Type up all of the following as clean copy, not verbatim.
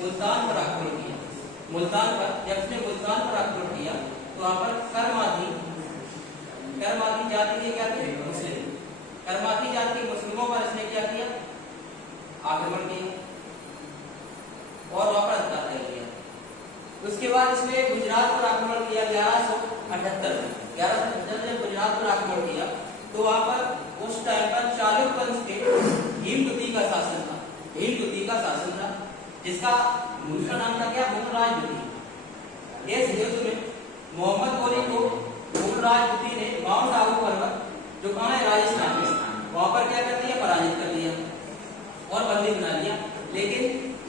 मुल्तान पर आक्रमण किया। मुल्तान पर जब इसने मुल्तान पर आक्रमण किया तो वहां पर करमाती जाति के क्या थे? मुस्लिम। करमाती जाति के मुस्लिमों पर इसने क्या किया? आक्रमण किया और वहां पर अत्याचार किया। उसके बाद इसने गुजरात पर आक्रमण किया 1178 में। 1178 में गुजरात पर आक्रमण किया तो वहां पर उस टाइम पर चालुक्य वंश के हेमदूती का शासन था। हेमदूती का शासन था जिसका दूसरा नाम था क्या? मूलराजदूती। इस युद्ध में मोहम्मद गोरी को मूलराजदूती ने माउंट आबू पर्वत जो कहाँ है? राजस्थान में, वहां पर क्या कर दिया? पराजित कर दिया और बंदी बना लिया। लेकिन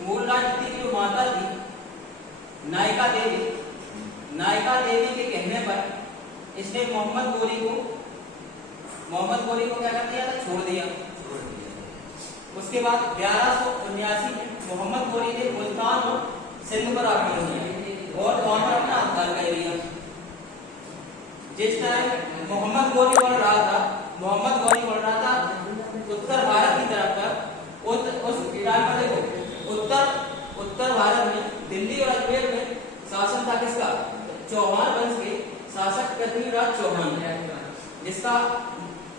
मूलराजदूती की जो माता थी नायिका देवी के कहने पर इसने मोहम्मद गोरी को क्या कर दिया था? छोड़ दिया। उसके बाद 1179 में मोहम्मद गोरी ने मुल्तान और सिंध पर आक्रमण किया और वहां पर अपना अधिकार कर लिया। जिस टाइम मोहम्मद गोरी बढ़ रहा था उत्तर भारत की तरफ पर, उस टाइम पर देखो उत्तर भारत में दिल्ली और अजमेर में शासन था किसका? चौहान वंश के शासक पृथ्वीराज चौहान, जिसका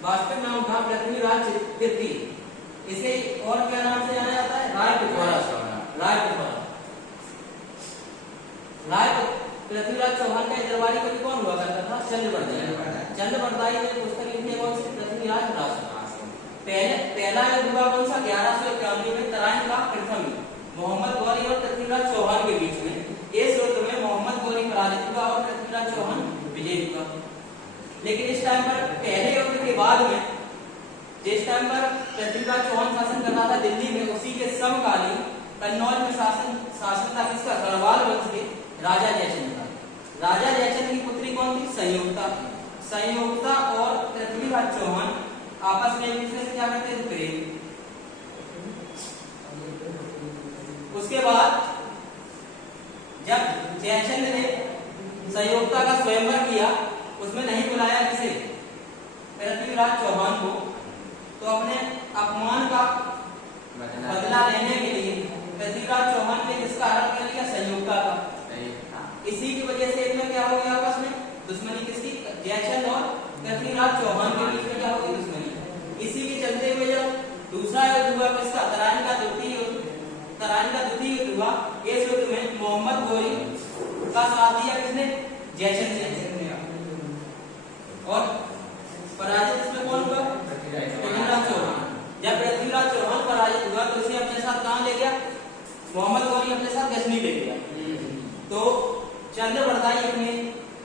वास्तविक नाम था पृथ्वीराज तृतीय। इसे और क्या नाम से जाना जाता है? राय पृथ्वीराज चौहान का दरबारी कवि कौन हुआ करता था? चंद्र बरदाई ने पुस्तक लिखी कौन सी? पृथ्वीराज राज। पहला युद्ध हुआ कौन सा? 1191 में तराइन का प्रथम मोहम्मद गौरी और पृथ्वीराज चौहान के बीच में। इस युद्ध में मोहम्मद गौरी पराजित हुआ और पृथ्वीराज चौहान विजयी हुआ। लेकिन इस टाइम पर पहले युद्ध के बाद में जिस टाइम पर पृथ्वीराज चौहान शासन कर रहा था दिल्ली में, उसी के समकालीन कन्नौज में शासन था किसका? गढ़वाल वंश के राजा जयचंद का। राजा जयचंद की पुत्री कौन थी? संयुक्ता और पृथ्वीराज चौहान आपस में एक दूसरे से क्या करते थे? प्रेम। उसके बाद जब जयचंद ने संयुक्ता का स्वयंवर किया, उसमें नहीं बुलाया किसे? पृथ्वीराज चौहान को, तो अपने अपमान का बदला लेने के लिए पृथ्वीराज चौहान ने किसका हरण कर लिया? संयुक्ता का। इसी की वजह से इनमें क्या हो गया? आपस में दुश्मनी किसकी? जयचंद और पृथ्वीराज चौहान के बीच में क्या हो गई? दुश्मनी। इसी के चलते हुए जब दूसरा युद्ध हुआ किसका? तराइन का द्वितीय युद्ध हुआ। इस युद्ध में मोहम्मद गोरी का साथ दिया किसने? जयचंद ने। और पराजित इसमें कौन हुआ? पृथ्वीराज चौहान। जब पृथ्वीराज चौहान पराजित हुआ तो इसे अपने साथ कहां ले गया? मोहम्मद गौरी अपने साथ गजनी ले गया। तो चंद्र बरदाई अपनी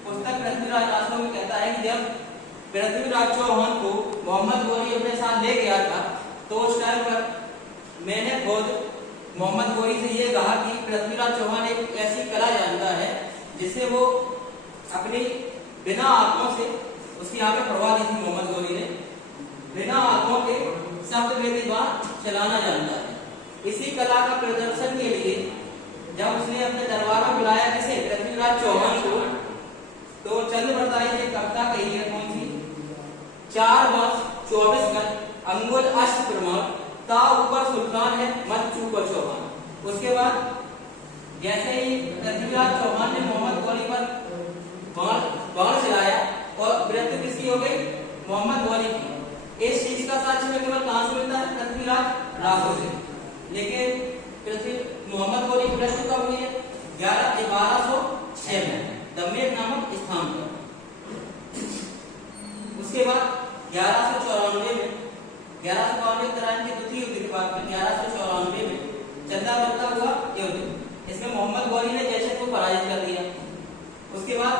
पुस्तक पृथ्वीराज रासों में कहता है कि जब पृथ्वीराज चौहान को मोहम्मद गौरी अपने साथ ले गया था तो उस टाइम पर मैंने खुद मोहम्मद गौरी से ये कहा कि पृथ्वीराज चौहान एक ऐसी कला जानता है जिसे वो अपनी बिना आंखों से, उसकी आंखें फड़वा दी थी मोहम्मद गौरी ने, बिना आंखों के शब्द वेदी बात चलाना जानता है। इसी कला का प्रदर्शन के लिए जब उसने अपने दरबार में बुलाया किसे? पृथ्वीराज चौहान को, तो चंद्र बरदाई ने कविता कही है कौन सी? 4 वर्ष 24 गज अंगुल अष्ट प्रमाण ता ऊपर सुल्तान है मत चूको चौहान। उसके बाद जैसे ही पृथ्वीराज चौहान ने मोहम्मद गौरी पर बाण चलाया और मृत्यु किसकी हो गई? मोहम्मद गौरी की। इस चीज का साक्ष्य में केवल कहां से मिलता है? पृथ्वीराज रासों से। लेकिन मोहम्मद गौरी की मृत्यु कब हुई है? 1206 में दमेर नामक स्थान पर। उसके बाद 1194 में 1192 तराइन के द्वितीय युद्ध के बाद में 1194 में चंदावरता हुआ युद्ध। इसमें मोहम्मद गौरी ने जयचंद को पराजित कर दिया। उसके बाद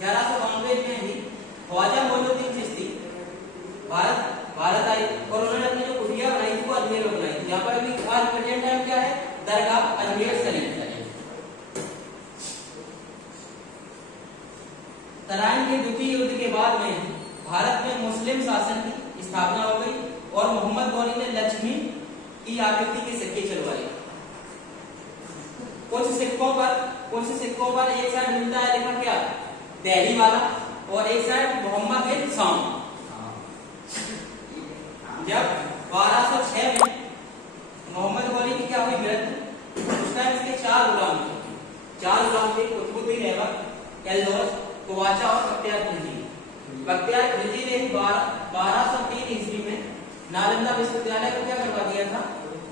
1192 में ही ख्वाजा मोइनुद्दीन चिश्ती भारत आई और उन्होंने अपनी जो कुटिया बनाई थी वो अजमेर में बनाई थी। यहाँ पर अभी आज प्रेजेंट टाइम क्या है? दरगाह अजमेर शरीफ। तराइन के द्वितीय युद्ध के बाद में भारत में मुस्लिम शासन की स्थापना हो गई और मोहम्मद गौरी ने लक्ष्मी की आकृति के सिक्के चलवाए। कुछ सिक्कों पर एक साइड मिलता है लिखा क्या? दिल्ली वाला, और एक साइड मोहम्मद बिन शाम। जब 1206 में मोहम्मद गौरी की क्या हुई मृत्यु, उस टाइम इसके 4 गुलाम थे, कुतुबुद्दीन ऐबक, एल्दोज, कुवाचा और बख्तियार खिलजी। बख्तियार खिलजी ने 1203 ईस्वी में नालंदा विश्वविद्यालय को क्या करवा दिया था?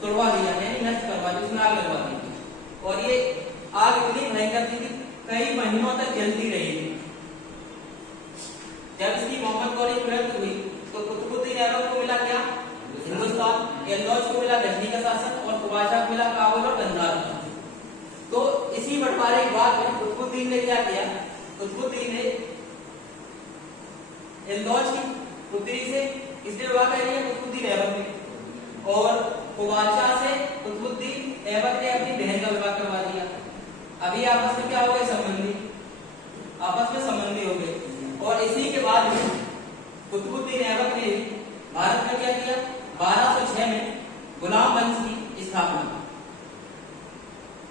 तोड़वा दिया, यानी नष्ट करवा दिया, उसमें आग लगवा दी थी। और ये आग इतनी भयंकर थी कि कई महीनों तक जलती रही थी। जब इसकी मोहम्मद गौरी की मृत्यु हुई तो कुतुबुद्दीन ऐबक को मिला क्या? हिंदुस्तान, एल्दोज को मिला गजनी का शासन और कुवाचा को मिला काबुल और कंधार। तो इसी बंटवारे के बाद कुतुबुद्दीन ने क्या किया? कुतुबुद्दीन ने एल्दोज की पुत्री से किसने विवाह कर लिया? कुतुबुद्दीन ऐबक ने। और कुवाचा से कुतुबुद्दीन ऐबक ने अपनी बहन का विवाह करवा दिया। अभी आपस में क्या हो गए? संबंधी, आपस में संबंधी हो गए। और इसी के बाद कुतुबुद्दीन ऐबक ने भारत में क्या किया? 1206 में गुलाम वंश की स्थापना की।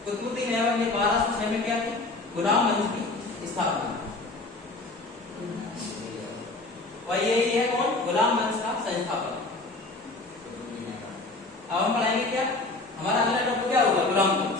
कुतुबुद्दीन ऐबक ने 1206 में क्या किया? गुलाम वंश की स्थापना। और यही है कौन? गुलाम वंश का संस्थापक। अब हम पढ़ाएंगे क्या? हमारा अगला टॉपिक क्या होगा? गुलाम वंश।